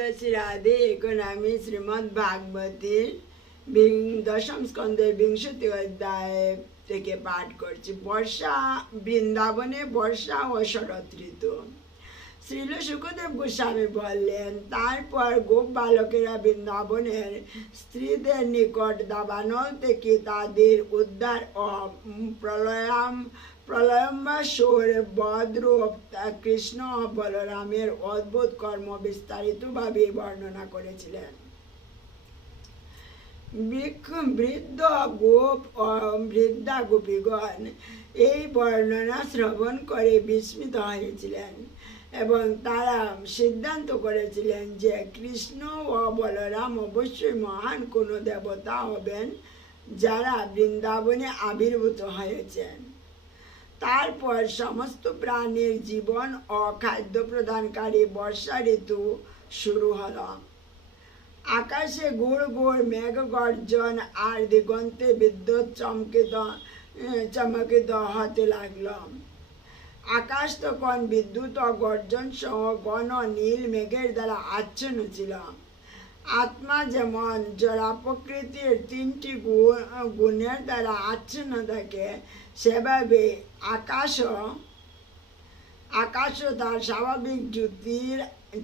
রাধে এখন আমি ভাগবতীর দশম স্কন্ধের বিংশতি অধ্যায় থেকে পাঠ করছি। বর্ষা বৃন্দাবনে বর্ষা ও শরৎ ঋতু। শ্রীল সুখদেব গোস্বামী বললেন, তারপর গোপ বালকেরা বৃন্দাবনের স্ত্রীদের নিকট দাবানল থেকে তাদের উদ্ধার ও প্রলয়াম প্রলয়ম্বাসুর বদরূপ কৃষ্ণ ও বলরামের অদ্ভুত কর্ম বিস্তারিতভাবে বর্ণনা করেছিলেন। বৃদ্ধ, গোপ ও বৃদ্ধা গোপীগণ এই বর্ণনা শ্রবণ করে বিস্মিত হয়েছিলেন এবং তারা সিদ্ধান্ত করেছিলেন যে কৃষ্ণ ও বলরাম অবশ্যই মহান কোনো দেবতা হবেন যারা বৃন্দাবনে আবির্ভূত হয়েছেন। তারপর সমস্ত প্রাণীর জীবন ও খাদ্য প্রদানকারী বর্ষা ঋতু শুরু হল। আকাশে গুড় গুড় মেঘ গর্জন, আর দিগন্তে বিদ্যুৎ চমকিত চমকিত হতে লাগল। আকাশ তখন বিদ্যুৎ ও গর্জন সহ ঘন নীল মেঘের দ্বারা আচ্ছন্ন ছিল। আত্মা যেমন জড়া প্রকৃতির তিনটি গুণের দ্বারা আচ্ছন্ন থাকে, সেভাবে আকাশও আকাশও তার স্বাভাবিক জ্যোতির,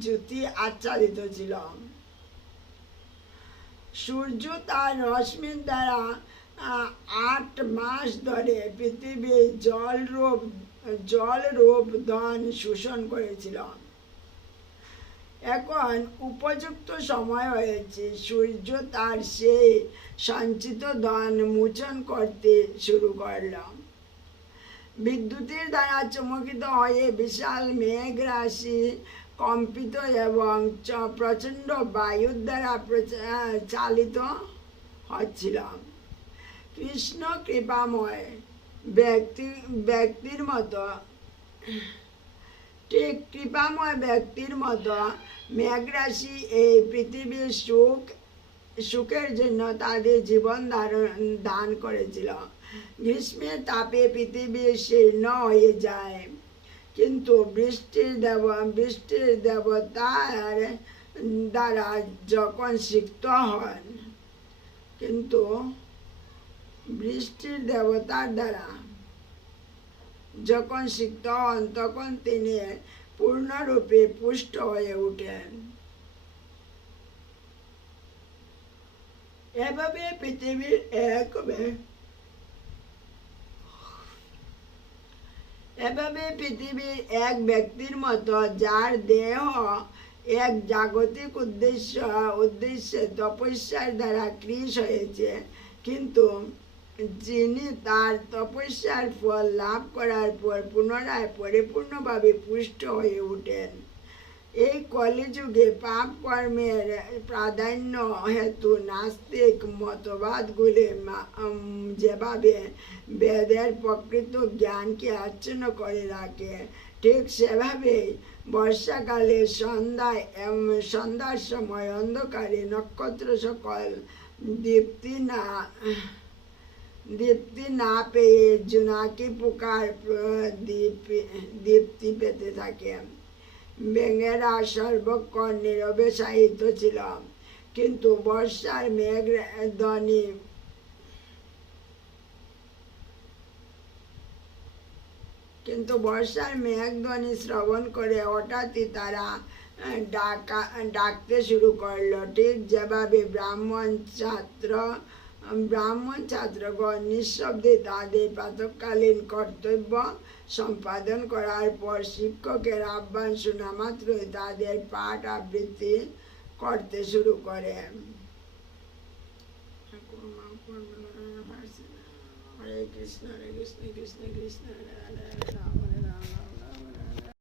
জ্যোতি আচ্ছাদিত ছিল। সূর্য তার রশ্মির দ্বারা আট মাস ধরে পৃথিবীর জলরূপ জলরূপ ধন শোষণ করেছিল। এখন উপযুক্ত সময় হয়েছে। সূর্য তার সেই সঞ্চিত ধন মোচন করতে শুরু করলাম। বিদ্যুতের দ্বারা চমকিত হয়ে বিশাল মেঘ রাশি কম্পিত এবং প্রচণ্ড বায়ুর দ্বারা চালিত হচ্ছিল কৃষ্ণ কৃপাময় ব্যক্তি, ব্যক্তির মতো ঠিক কৃপাময় ব্যক্তির মতো মেঘরাশি এই পৃথিবীর সুখ, সুখের জন্য তাদের জীবন ধারণ, দান করেছিল। গ্রীষ্মের তাপে পৃথিবী শীর্ণ হয়ে যায়। কিন্তু বৃষ্টির দেব, বৃষ্টির দেবতার দ্বারা যখন সিক্ত হন, কিন্তু বৃষ্টির দেবতার দ্বারা যখন সিক্ত হন, তখন তিনি পূর্ণরূপে পুষ্ট হয়ে ওঠেন। এভাবে পৃথিবীর এক এভাবে পৃথিবীর এক ব্যক্তির মতো যার দেহ এক জাগতিক উদ্দেশ্য উদ্দেশ্যে তপস্যার দ্বারা কৃষ হয়েছে। কিন্তু যিনি তার তপস্যার ফল লাভ করার পর পুনরায় পরিপূর্ণভাবে পুষ্ট হয়ে ওঠেন। এই কলিযুগে পাপ কর্মের প্রাধান্য হেতু নাস্তিক মতবাদগুলি যেভাবে বেদের প্রকৃত জ্ঞানকে আচ্ছন্ন করে রাখে ঠিক সেভাবেই বর্ষাকালে সন্ধ্যায় সন্ধ্যার সময় অন্ধকারে নক্ষত্র সকল দীপ্তি না দীপ্তি না পেয়ে জোনাকি পোকার দীপ্তি পেতে থাকে। মেঘেরা সর্বক্ষণ নীরবে সাহিত্য ছিল কিন্তু বর্ষার মেঘ ধ্বনি কিন্তু বর্ষার মেঘধ্বনি শ্রবণ করে হঠাৎই তারা ডাকা, ডাকতে শুরু করল। ঠিক যেভাবে ব্রাহ্মণ ছাত্র ব্রাহ্মণ ছাত্রগণ নিঃশব্দে তাদের প্রাতকালীন কর্তব্য সম্পাদন করার পর শিক্ষকের আহ্বান শোনা মাত্রই তাদের পাঠ আবৃত্তি করতে শুরু করে হরে কৃষ্ণ হরে কৃষ্ণ কৃষ্ণ কৃষ্ণ হরে রাম হরে রাম